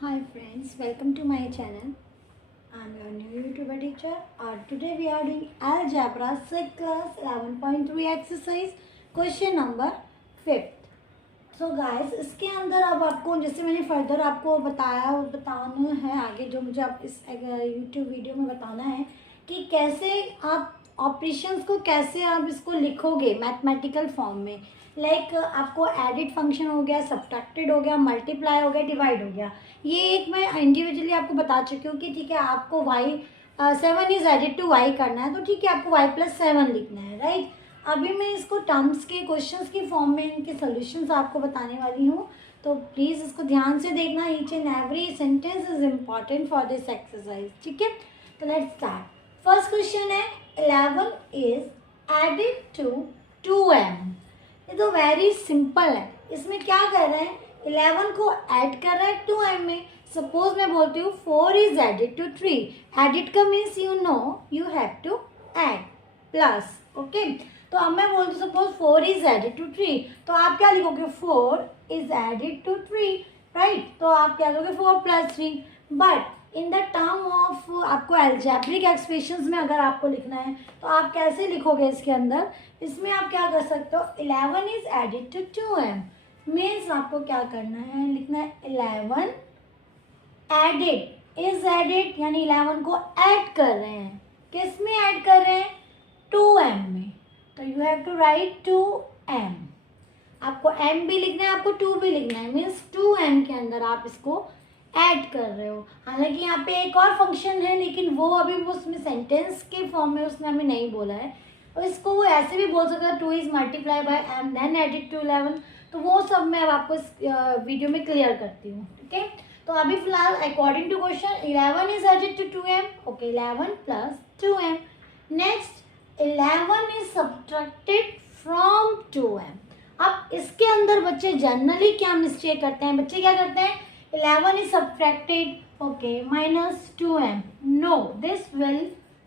Hi friends, welcome to my channel. I'm your new YouTuber teacher and today we are doing Algebra 6 class 11.3 exercise question number 5th. So guys, इसके अंदर अब आपको जैसे मैंने further आपको बताया और बताना है आगे जो मुझे आप इस YouTube वीडियो में बताना है कि कैसे आप ऑपरेशंस को कैसे आप इसको लिखोगे मैथमेटिकल फॉर्म में। लाइक आपको एडिड फंक्शन हो गया, सब्ट्रैक्टेड हो गया, मल्टीप्लाई हो गया, डिवाइड हो गया। ये एक मैं इंडिविजुअली आपको बता चुकी हूँ कि ठीक है आपको Y 7 is added to Y करना है तो ठीक है आपको y+7 लिखना है, राइट। अभी मैं इसको टर्म्स के क्वेश्चंस की फॉर्म में इनके सॉल्यूशंस आपको बताने वाली हूँ, तो प्लीज़ इसको ध्यान से देखना। Each and every sentence is important for this exercise, ठीक है। तो लेट्स स्टार्ट। फर्स्ट क्वेश्चन है 11 इज एडिड टू 2m। ये तो वेरी सिंपल है। इसमें क्या कर रहे हैं, 11 को ऐड कर रहा है 2m में। सपोज मैं बोलती हूँ 4 इज एडिड टू 3। एडिड का means you know you have to add plus, okay. तो अब मैं बोलती हूँ सपोज 4 इज एडिड टू 3, तो आप क्या लिखोगे 4 इज एडिड टू 3, राइट। तो आप क्या लोगे 4 + 3। But in the term of आपको एल्जेब्रिक एक्सप्रेशंस में अगर आपको लिखना है तो आप कैसे लिखोगे इसके अंदर, इसमें आप क्या कर सकते हो 11 is added to 2m means आपको क्या करना है, लिखना है 11 एडिड इज एडिड यानी 11 को ऐड कर रहे हैं। किस में ऐड कर रहे हैं, 2m में। तो you have to write 2m। आपको m भी लिखना है, आपको 2 भी लिखना है, मीन्स 2m के अंदर आप इसको ऐड कर रहे हो। हालांकि यहाँ पे एक और फंक्शन है लेकिन वो अभी वो उसमें सेंटेंस के फॉर्म में उसने हमें नहीं बोला है। और इसको वो ऐसे भी बोल सकता है 2 is multiply by m then added to 11। तो वो सब मैं अब आपको इस वीडियो में क्लियर करती हूँ, ठीक है। तो अभी फिलहाल according to question 11 is added to 2m, okay 11 + 2m। Next 11 is subtracted from 2m। अब इसके अंदर बच्चे जनरली क्या मिस्टेक करते हैं, बच्चे क्या करते हैं 11 is subtracted, okay, -2m. No, this will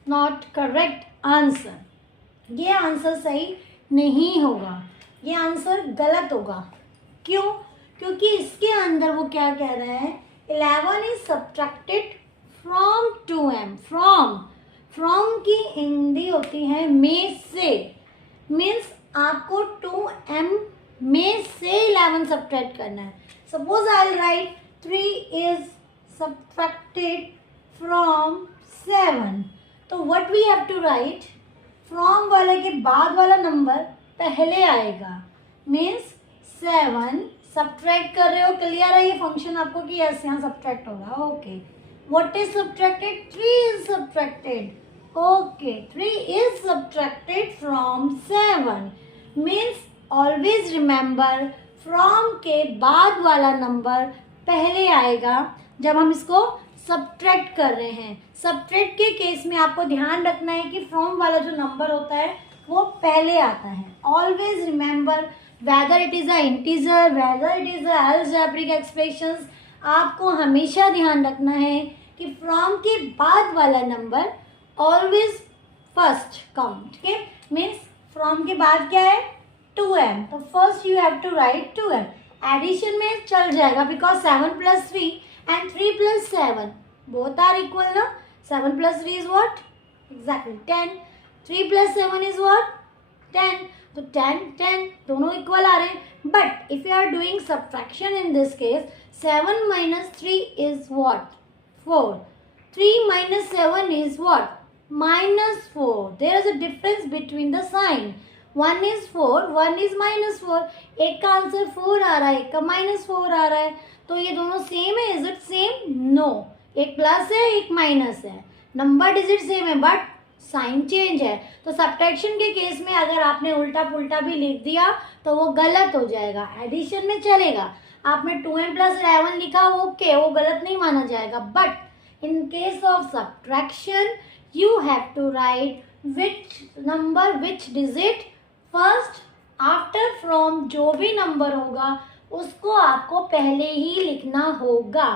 not correct answer. ये आंसर सही नहीं होगा, ये आंसर गलत होगा। क्यों, क्योंकि इसके अंदर वो क्या कह रहे हैं 11 is subtracted from 2m। From की हिंदी होती है में से, मीन्स आपको 2m में से 11 सब्ट्रैक्ट करना है। Suppose I will write 3 is subtracted from 7, तो what we have to write, from वाले के बाद वाला नंबर पहले आएगा, मीन्स 7 सब्ट्रैक्ट कर रहे हो। क्लियर है ये फंक्शन आपको कि यस यहाँ सब्ट्रैक्ट होगा, okay. what is subtracted, 3 is subtracted, okay, 3 is subtracted from 7 means always remember from के बाद वाला नंबर पहले आएगा जब हम इसको सब्ट्रैक्ट कर रहे हैं। सब्ट्रैक्ट के केस में आपको ध्यान रखना है कि फ्रॉम वाला जो नंबर होता है वो पहले आता है। Always remember whether it is a integer whether it is a algebraic expressions, आपको हमेशा ध्यान रखना है कि फ्रॉम के बाद वाला नंबर ऑलवेज फर्स्ट कम, ठीक है। मीन्स फ्रॉम के बाद क्या है 2m, तो first you have to write 2m। Addition में चल जाएगा because 7 + 3 and 3 + 7 both are equal ना। 7 + 3 is what, exactly 10। 3 + 7 is what 10, तो 10 दोनों इक्वल आ रहे हैं। But if you are doing subtraction in this case 7 - 3 is what 4, 3 - 7 is what -4। There is a difference between the sign, 1 is 4 1 is -4। एक का answer 4 आ रहा है, एक का -4 आ रहा है, तो ये दोनों सेम है। Is it same, no. एक प्लस है एक माइनस है, नंबर डिजिट सेम है बट साइन चेंज है। तो सब्ट्रैक्शन के केस में अगर आपने उल्टा पुल्टा भी लिख दिया तो वो गलत हो जाएगा। एडिशन में चलेगा, आपने 2m + 11 लिखा, ओके, वो गलत नहीं माना जाएगा। But in case of subtraction you have to write which number which digit first after from, जो भी नंबर होगा उसको आपको पहले ही लिखना होगा।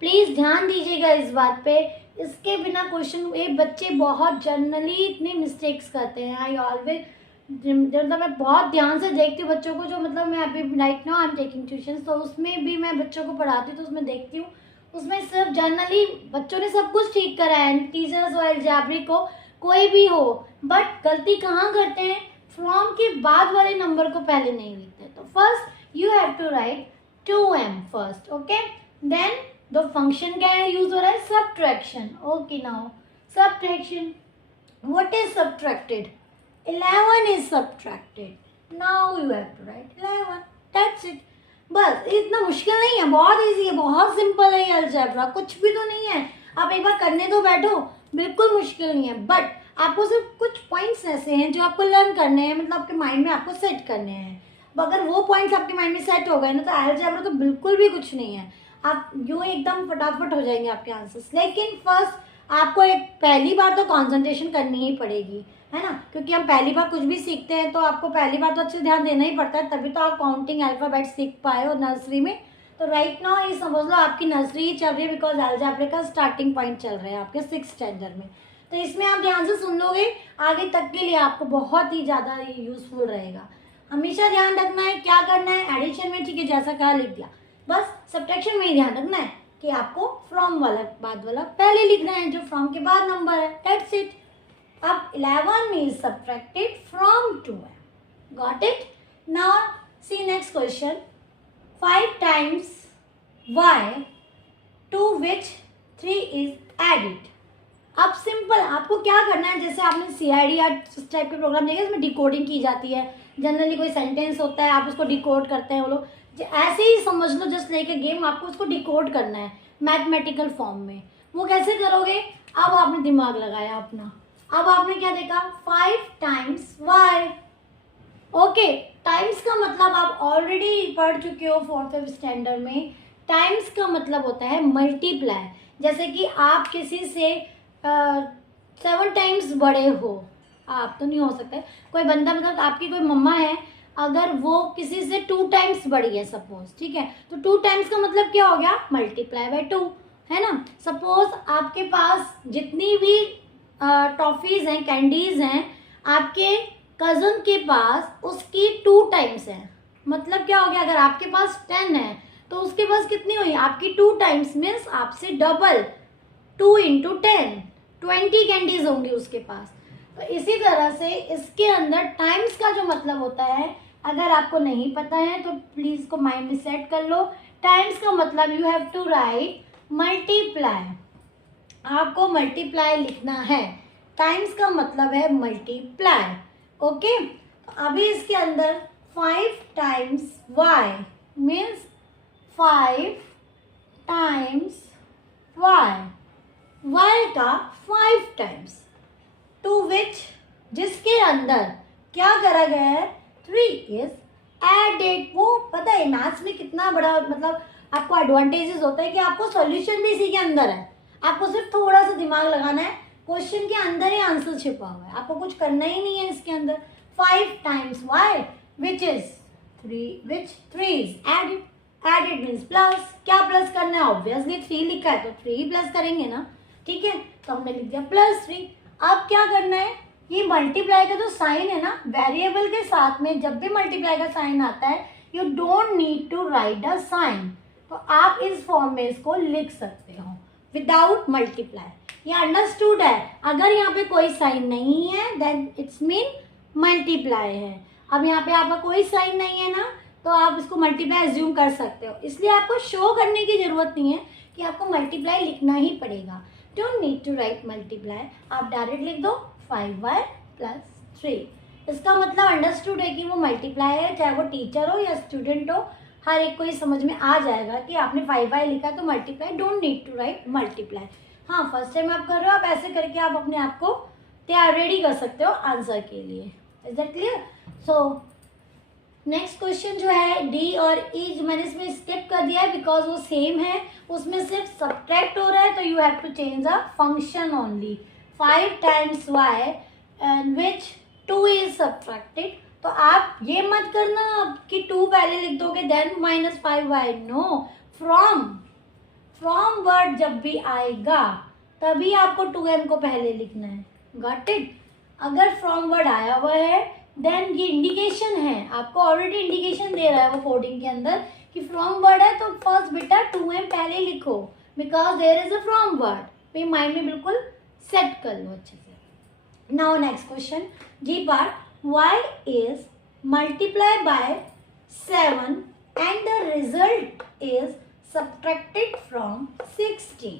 प्लीज़ ध्यान दीजिएगा इस बात पे, इसके बिना क्वेश्चन ये बच्चे बहुत जनरली इतनी मिस्टेक्स करते हैं। आई ऑलवेज मतलब मैं बहुत ध्यान से देखती हूँ बच्चों को, जो मतलब मैं अभी right now I am taking tuition, तो उसमें भी मैं बच्चों को पढ़ाती हूँ तो उसमें देखती हूँ उसमें सिर्फ जनरली बच्चों ने सब कुछ ठीक करा है, टीचर्स और अलजेब्रिक को कोई भी हो, बट गलती कहाँ करते हैं, फ्रॉम के बाद वाले नंबर को पहले नहीं लिखते। तो first you have to write 2m first, okay. Then the function क्या है यूज हो रहा है, subtraction. Okay, now subtraction, what is subtracted, 11 is subtracted. Now you have to write 11. That's it. बस इतना मुश्किल नहीं है, बहुत इजी है, बहुत सिंपल है ये अलजेब्रा, कुछ भी तो नहीं है। आप एक बार करने तो बैठो, बिल्कुल मुश्किल नहीं है। बट आपको सिर्फ कुछ पॉइंट्स ऐसे हैं जो आपको लर्न करने हैं, मतलब आपके माइंड में आपको सेट करने हैं। अगर वो पॉइंट्स आपके माइंड में सेट हो गए ना तो अलजेब्रा तो बिल्कुल भी कुछ नहीं है, आप यूँ एकदम फटाफट हो जाएंगे आपके आंसर्स। लेकिन फर्स्ट आपको एक पहली बार तो कॉन्सेंट्रेशन करनी ही पड़ेगी, है ना, क्योंकि हम पहली बार कुछ भी सीखते हैं तो आपको पहली बार तो अच्छे ध्यान देना ही पड़ता है, तभी तो आप काउंटिंग अल्फाबेट सीख पाए हो नर्सरी में। तो राइट नाउ ये समझ लो आपकी नर्सरी ही चल रही है, बिकॉज अलजेब्रा का स्टार्टिंग पॉइंट चल रहा है आपके 6th स्टैंडर्ड में। तो इसमें आप ध्यान से सुन लोगे, आगे तक के लिए आपको बहुत ही ज़्यादा यूजफुल रहेगा। हमेशा ध्यान रखना है क्या करना है, एडिशन में ठीक है जैसा कहा लिख दिया, बस सब्ट्रैक्शन में ही ध्यान रखना है कि आपको फ्रॉम वाला बाद वाला पहले लिखना है, जो फ्रॉम के बाद नंबर है, दैट्स इट। अब 11 is subtracted from 2m. Got it? Now see next question. 5 times y to which 3 is added. अब सिंपल आपको क्या करना है, जैसे आपने CID या इस टाइप के प्रोग्राम देखे उसमें डिकोडिंग की जाती है, जनरली कोई सेंटेंस होता है आप उसको डिकोड करते हैं, वो लोग ऐसे ही समझ लो, जस्ट लेके गेम आपको उसको डिकोड करना है मैथमेटिकल फॉर्म में। वो कैसे करोगे, अब आपने दिमाग लगाया अपना, अब आपने क्या देखा 5 times y, ओके। टाइम्स का मतलब आप ऑलरेडी पढ़ चुके हो 4th स्टैंडर्ड में, टाइम्स का मतलब होता है मल्टीप्लाई। जैसे कि आप किसी से 7 times बड़े हो, आप तो नहीं हो सकते, कोई बंदा मतलब आपकी कोई मम्मा है, अगर वो किसी से 2 times बड़ी है सपोज, ठीक है, तो 2 times का मतलब क्या हो गया, मल्टीप्लाई बाय 2, है ना। सपोज आपके पास जितनी भी टॉफ़ीज़ हैं, कैंडीज़ हैं, आपके कज़न के पास उसकी 2 times है, मतलब क्या हो गया, अगर आपके पास 10 है तो उसके पास कितनी हुई, आपकी 2 times मीन्स आपसे डबल, 2 × 10 20 कैंडीज़ होंगी उसके पास। तो इसी तरह से इसके अंदर टाइम्स का जो मतलब होता है, अगर आपको नहीं पता है तो प्लीज़ को माइंड में सेट कर लो। टाइम्स का मतलब you have to write multiply, आपको मल्टीप्लाई लिखना है, टाइम्स का मतलब है मल्टीप्लाई, ओके। अभी इसके अंदर 5 times y means 5 times y का 5 times, टू विच जिसके अंदर क्या करा गया है, 3 is added। वो पता है मैथ्स में कितना बड़ा मतलब आपको एडवांटेजेस होता है कि आपको सॉल्यूशन भी इसी के अंदर है, आपको सिर्फ थोड़ा सा दिमाग लगाना है, क्वेश्चन के अंदर ही आंसर छिपा हुआ है, आपको कुछ करना ही नहीं है इसके अंदर। 5 times y which is 3 is added, added means plus, क्या प्लस करना है, ऑब्वियसली 3 लिखा है तो 3 ही प्लस करेंगे ना, ठीक है, तो हमने लिख दिया +3। अब क्या करना है, ये मल्टीप्लाई का जो साइन है ना, वेरिएबल के साथ में जब भी मल्टीप्लाई का साइन आता है you don't need to write a sign, तो आप इस फॉर्म में इसको लिख सकते हो विदाउट मल्टीप्लाई, ये अंडरस्टूड है। अगर यहाँ पे कोई साइन नहीं है देन इट्स मीन मल्टीप्लाई है। अब यहाँ पे आपका कोई साइन नहीं है ना, तो आप इसको मल्टीप्लाई एज्यूम कर सकते हो, इसलिए आपको शो करने की ज़रूरत नहीं है कि आपको मल्टीप्लाई लिखना ही पड़ेगा, don't need to write multiply, आप डायरेक्ट लिख दो 5y + 3। इसका मतलब अंडरस्टूड है कि वो मल्टीप्लाई है, चाहे वो टीचर हो या स्टूडेंट हो, हर एक को ये समझ में आ जाएगा कि आपने 5y लिखा तो multiply, don't need to write multiply. हाँ, फर्स्ट टाइम आप कर रहे हो, आप ऐसे करके आप अपने आप को तैयार रेडी कर सकते हो आंसर के लिए। Is that clear? So next question जो है डी और ई जो मैंने इसमें स्किप कर दिया है बिकॉज वो सेम है, उसमें सिर्फ सब्ट्रैक्ट हो रहा है, तो you have to change the function only. 5 times y and which 2 is subtracted, तो आप ये मत करना कि 2 पहले लिख दोगे then -5y, no, from word जब भी आएगा तभी आपको 2m को पहले लिखना है, गॉट इट। अगर फ्रॉम वर्ड आया हुआ है देन ये इंडिकेशन है, आपको ऑलरेडी इंडिकेशन दे रहा है वो कोडिंग के अंदर कि फ्रॉम वर्ड है, तो फर्स्ट बेटा 2m पहले लिखो, because there is a from word. तो ये माइंड में बिल्कुल सेट कर लो अच्छे से। Now next question, G part, y is multiply by 7 and the result is subtracted from 16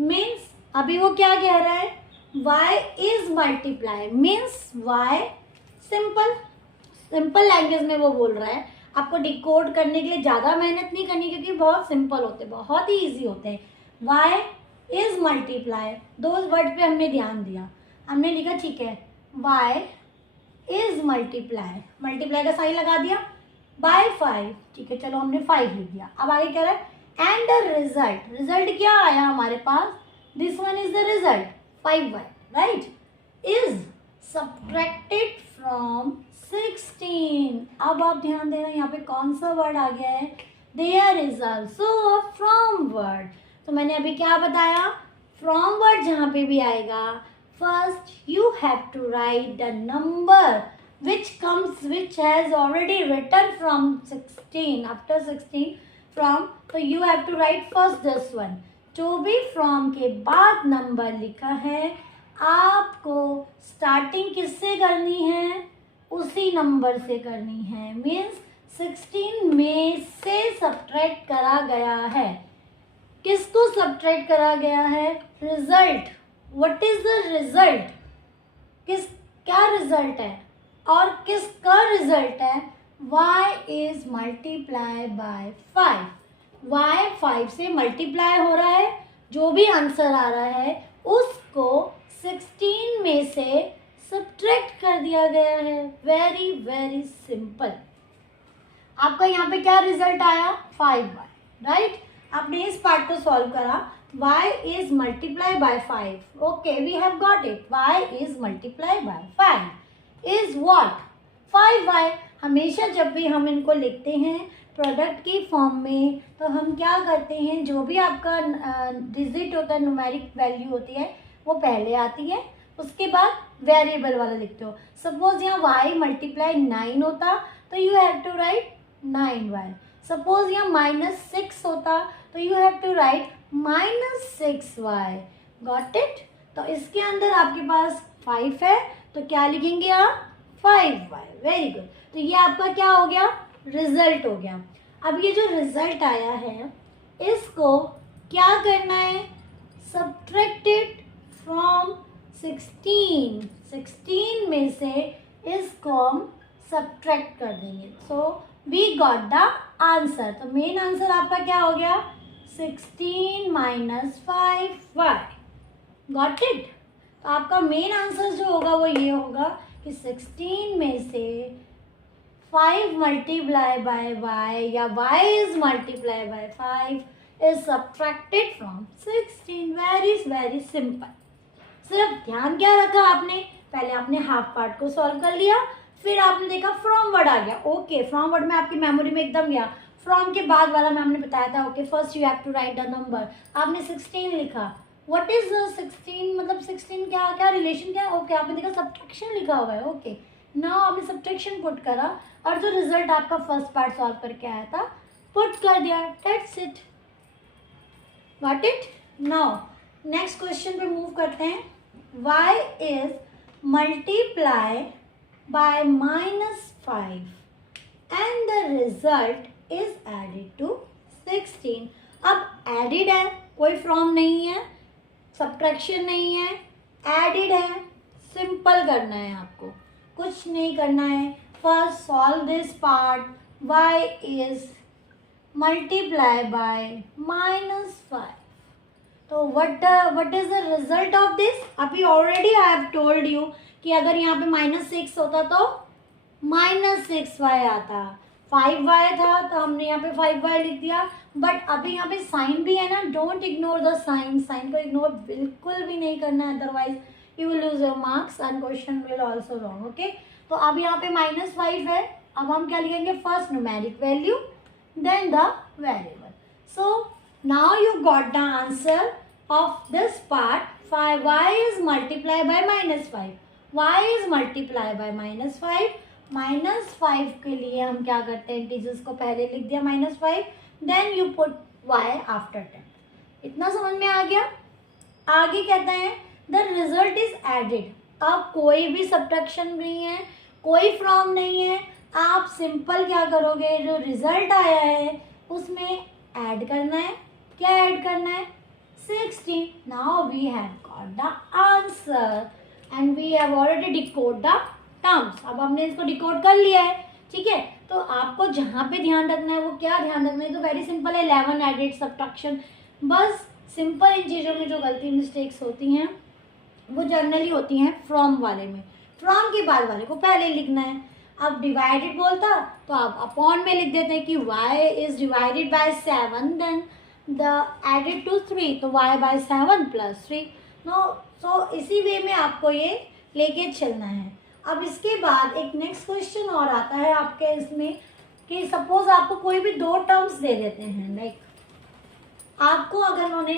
means, अभी वो क्या कह रहा है, y is multiply means y, simple language में वो बोल रहा है। आपको डिकोड करने के लिए ज़्यादा मेहनत नहीं करनी क्योंकि बहुत सिंपल होते हैं, बहुत ही ईजी होते हैं। y is multiply, दो वर्ड पे हमने ध्यान दिया, हमने लिखा ठीक है y is मल्टीप्लाई का साइन लगा दिया बाय 5, ठीक है चलो हमने 5 लिख दिया। अब आगे क्या रहा है, एंड द रिजल्ट क्या आया हमारे पास, this one is the result 5y right, is subtracted from 16। अब आप ध्यान देना यहाँ पे कौन सा वर्ड आ गया है, there is also a from word. तो मैंने अभी क्या बताया, फ्रॉम वर्ड जहाँ पे भी आएगा, first you have to write the number which has already written from 16 after 16 from, तो you have to write first this one। जो भी from के बाद नंबर लिखा है आपको स्टार्टिंग किससे करनी है, उसी नंबर से करनी है। मीन्स 16 में से सब्ट्रैक्ट करा गया है, किसको सब्ट्रैक्ट करा गया है, result. What is the result? क्या रिजल्ट है और किसका रिजल्ट है, y is multiply by 5। y 5 से मल्टीप्लाई हो रहा है, जो भी आंसर आ रहा है उसको 16 में से सब्ट्रैक्ट कर दिया गया है। Very very simple. आपका यहाँ पे क्या रिजल्ट आया, 5y राइट। आपने इस पार्ट को सॉल्व करा, y is multiplied by 5. Okay, we have got it. y is multiplied by 5 is what? 5y। हमेशा जब भी हम इनको लिखते हैं प्रोडक्ट की फॉर्म में तो हम क्या करते हैं, जो भी आपका डिजिट होता है, न्यूमेरिक वैल्यू होती है वो पहले आती है, उसके बाद वेरिएबल वाला लिखते हो। सपोज यहाँ y मल्टीप्लाई 9 होता तो you have to write 9y। Suppose यहाँ -6 होता तो you have to write -6y। Got it. तो इसके अंदर आपके पास 5 है तो क्या लिखेंगे आप, 5y। Very good. तो ये आपका क्या हो गया, रिजल्ट हो गया। अब ये जो रिजल्ट आया है इसको क्या करना है, सब्ट्रैक्टेड फ्रॉम 16 में से इसको हम सब्ट्रैक्ट कर देंगे। So we got the answer. तो मेन आंसर आपका क्या हो गया, 16 - 5y। Got it. तो आपका मेन आंसर जो होगा वो ये होगा कि 16 में से 5 मल्टीप्लाई बाय y या y is multiply bye 5 is subtracted from 16। Very simple. सिर्फ ध्यान क्या रखा आपने, पहले आपने हाफ पार्ट को सॉल्व कर लिया, फिर आपने देखा फ्रॉम वर्ड आ गया। ओके, फ्रॉम वर्ड में आपकी मेमोरी में एकदम गया। फ्रॉम के बाद वाला मैम ने बताया था, okay first you have to write the number. आपने 16 लिखा, व्हाट इज 16, मतलब 16 क्या रिलेशन क्या है। ओके, आपने देखा सब्ट्रैक्शन लिखा हुआ है। ओके, नाउ आपने सब्ट्रैक्शन पुट करा और जो रिजल्ट आपका फर्स्ट पार्ट सॉल्व करके आया था पुट कर दिया। That's it. Got it. Now next question पे मूव करते हैं। y is multiply by -5 and the result is added to 16। अब एडिड है, कोई फ्रॉम नहीं है, सब्ट्रैक्शन नहीं है, एडिड है। सिंपल करना है आपको, कुछ नहीं करना है। First solve this part, y is multiply by -5। तो what is the result of this? अभी already I have told you कि अगर यहाँ पे -6 होता तो -6y आता, 5y था तो हमने यहाँ पे 5y लिख दिया। बट अभी यहाँ पे साइन भी है ना, don't ignore the sign. Sign को इग्नोर बिल्कुल भी नहीं करना है, otherwise you will lose your marks and question will also wrong. Okay, तो अब यहाँ पे -5 है। अब हम क्या लिखेंगे, first numeric value then the variable. So now you got the answer of this part। y is multiplied by -5। y is multiplied by -5। -5 के लिए हम क्या करते हैं, इंटीजर्स को पहले लिख दिया -5, then you put y after 10। इतना समझ में आ गया। आगे कहता है द रिजल्ट इज एडेड। अब कोई भी सब्ट्रैक्शन नहीं है, कोई फ्रॉम नहीं है, आप सिंपल क्या करोगे, जो रिजल्ट आया है उसमें ऐड करना है। क्या ऐड करना है, 16। Now we have got the answer and we have already decode the terms. अब हमने इसको डिकोड कर लिया है, ठीक है। तो आपको जहाँ पे ध्यान रखना है वो क्या ध्यान रखना है, तो वेरी सिंपल है, 11 एडेड सब्ट्रैक्शन। बस सिंपल इन चीज़ों में जो गलती मिस्टेक्स होती हैं वो जनरली होती हैं फ्रॉम वाले में। फ्रॉम के बाद वाले को पहले लिखना है। अब डिवाइडेड बोलता तो आप अपॉन में लिख देते हैं कि y is divided by 7, then the added to 3, तो y by 7 plus 3। No, so इसी वे में आपको ये लेके चलना है। अब इसके बाद एक नेक्स्ट क्वेश्चन और आता है आपके इसमें कि सपोज आपको कोई भी दो टर्म्स दे देते हैं, लाइक आपको अगर उन्होंने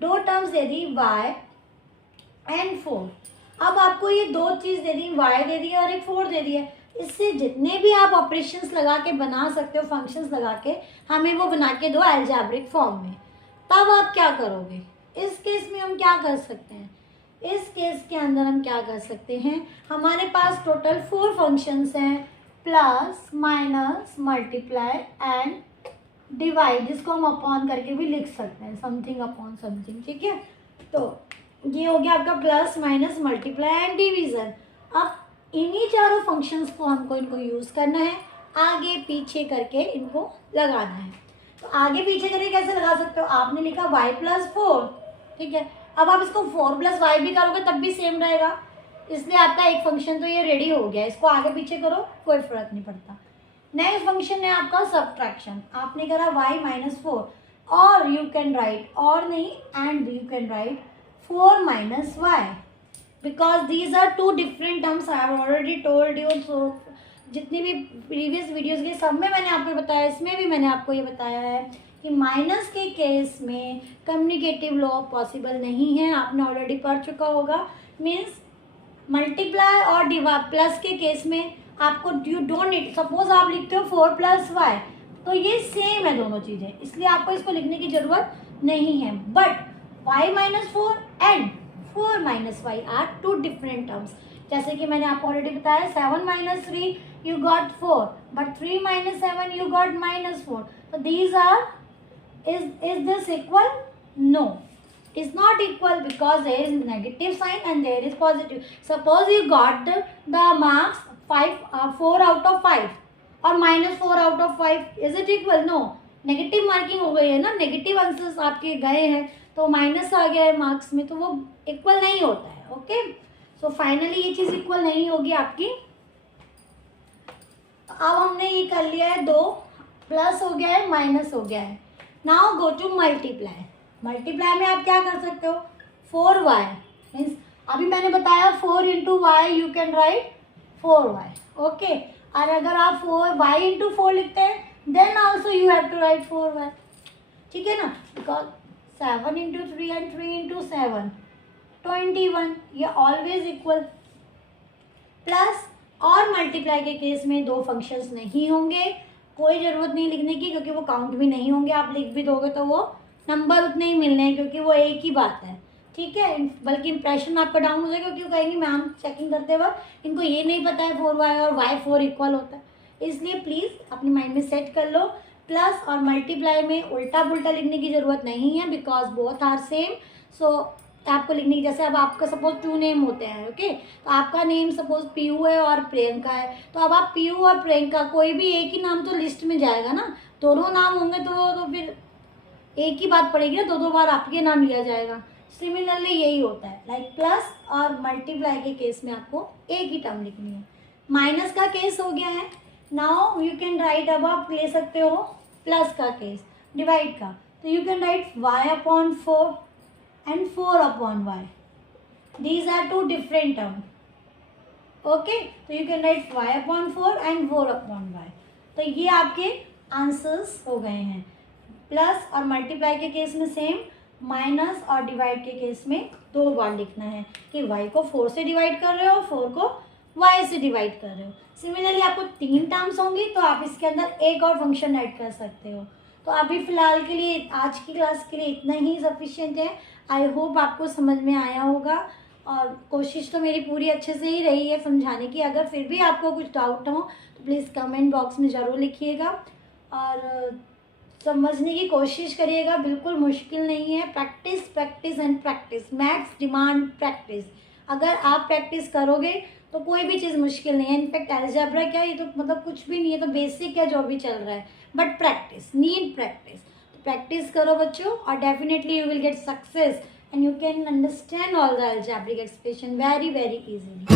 दो terms they the y and 4, अब आपको ये दो चीज़ दे दी, y दे दी और एक 4 दे दिया। इससे जितने भी आप ऑपरेशंस लगा के बना सकते हो, फंक्शंस लगा के, हमें वो बना के दो अलजेब्रिक फॉर्म में। तब आप क्या करोगे, इस केस में हम क्या कर सकते हैं, इस केस के अंदर हम क्या कर सकते हैं, हमारे पास टोटल 4 फंक्शंस हैं, plus minus multiply and divide, जिसको हम अपॉन करके भी लिख सकते हैं, समथिंग अपॉन समथिंग, ठीक है। तो ये हो गया आपका plus minus multiply and division. अब इन्हीं चारों फंक्शंस को हमको इनको यूज़ करना है, आगे पीछे करके इनको लगाना है। तो आगे पीछे करके कैसे लगा सकते हो, आपने लिखा y प्लस 4, ठीक है। अब आप इसको 4 प्लस वाई भी करोगे तब भी सेम रहेगा, इसलिए आपका एक फंक्शन तो ये रेडी हो गया। इसको आगे पीछे करो कोई फर्क नहीं पड़ता। नेक्स्ट फंक्शन है आपका सब्ट्रैक्शन। आपने करा y माइनस 4, और यू कैन राइट, और नहीं and you can right 4 minus y, because these are two different terms. I have already told you. So जितनी भी प्रीवियस वीडियोस के सब में मैंने आपको बताया, इसमें भी मैंने आपको ये बताया है कि माइनस के केस में कम्युनिकेटिव लॉ पॉसिबल नहीं है, आपने ऑलरेडी पढ़ चुका होगा। मीन्स मल्टीप्लाई और प्लस के केस में आपको यू डोंट नीड, सपोज आप लिखते हो 4 प्लस वाई, तो ये सेम है दोनों चीज़ें, इसलिए आपको इसको लिखने की ज़रूरत नहीं है। But y minus 4 and 4 minus y are two different terms. जैसे कि मैंने आपको ऑलरेडी बताया, 7 minus 3 you got 4, but 3 minus 7 you got minus 4। तो these are, is this equal? No, is not equal, because there is negative sign and there is positive. Suppose you got the marks 4 out of 5 और minus 4 out of 5, is it equal? No, negative marking हो गई है ना, negative answers आपके गए हैं तो minus आ गया है मार्क्स में, तो वो इक्वल नहीं होता है। ओके, सो फाइनली ये चीज़ इक्वल नहीं होगी आपकी। अब हमने ये कर लिया है, 2 प्लस हो गया है, माइनस हो गया है। Now go to multiply. Multiply में आप क्या कर सकते हो, 4y मीन्स अभी मैंने बताया 4 into y you can write 4y, okay. और अगर आप 4y इंटू 4 लिखते हैं then also you have to write 4y, ठीक है ना, बिकॉज 7 इंटू 3 एंड 3 इंटू 7 21, ये ऑलवेज इक्वल। प्लस और मल्टीप्लाई के केस में दो फंक्शंस नहीं होंगे, कोई ज़रूरत नहीं लिखने की, क्योंकि वो काउंट भी नहीं होंगे। आप लिख भी दोगे तो वो नंबर उतने ही मिलने हैं, क्योंकि वो एक ही बात है, ठीक है। बल्कि इंप्रेशन आपका डाउन हो जाएगा, क्योंकि कहेंगे मैम चेकिंग करते वक्त इनको ये नहीं पता है 4y और y 4 इक्वल होता है। इसलिए प्लीज़ अपने माइंड में सेट कर लो, प्लस और मल्टीप्लाई में उल्टा पुल्टा लिखने की ज़रूरत नहीं है, बिकॉज बोथ आर सेम। सो आपको लिखने की, जैसे अब आपका सपोज 2 नेम होते हैं, ओके, तो आपका नेम सपोज पीयू है और प्रियंका है, तो अब आप पीयू और प्रियंका कोई भी एक ही नाम तो लिस्ट में जाएगा ना, दोनों नाम होंगे तो फिर एक ही बात पड़ेगी ना, दो बार आपके नाम लिया जाएगा। सिमिलरली यही होता है, लाइक प्लस और मल्टीप्लाई के केस में आपको एक ही टर्म लिखनी है। माइनस का केस हो गया है, नाउ यू कैन राइट, अब आप ले सकते हो प्लस का केस, डिवाइड का, तो you can right y upon 4 and 4 upon y. These are two different terms. Okay, so you can write y upon 4 and 4 upon y. तो ये आपके आंसर्स हो गए हैं। प्लस और मल्टीप्लाई के केस में सेम, माइनस और डिवाइड के केस में 2 बार लिखना है कि y को 4 से डिवाइड कर रहे हो, 4 को y से डिवाइड कर रहे हो। सिमिलरली आपको 3 टर्म्स होंगी तो आप इसके अंदर एक और फंक्शन ऐड कर सकते हो। तो अभी फ़िलहाल के लिए आज की क्लास के लिए इतना ही सफिशिएंट है। आई होप आपको समझ में आया होगा और कोशिश तो मेरी पूरी अच्छे से ही रही है समझाने की। अगर फिर भी आपको कुछ डाउट हो तो प्लीज़ कमेंट बॉक्स में ज़रूर लिखिएगा और समझने की कोशिश करिएगा। बिल्कुल मुश्किल नहीं है। Practice practice and practice. Maths demand practice. अगर आप प्रैक्टिस करोगे तो कोई भी चीज़ मुश्किल नहीं है। इनफैक्ट अलजेब्रा क्या है, ये तो मतलब कुछ भी नहीं है, तो बेसिक है जो भी चल रहा है, बट प्रैक्टिस, नीड प्रैक्टिस। तो प्रैक्टिस करो बच्चों और definitely you will get success and you can understand all the algebraic expression very very easily.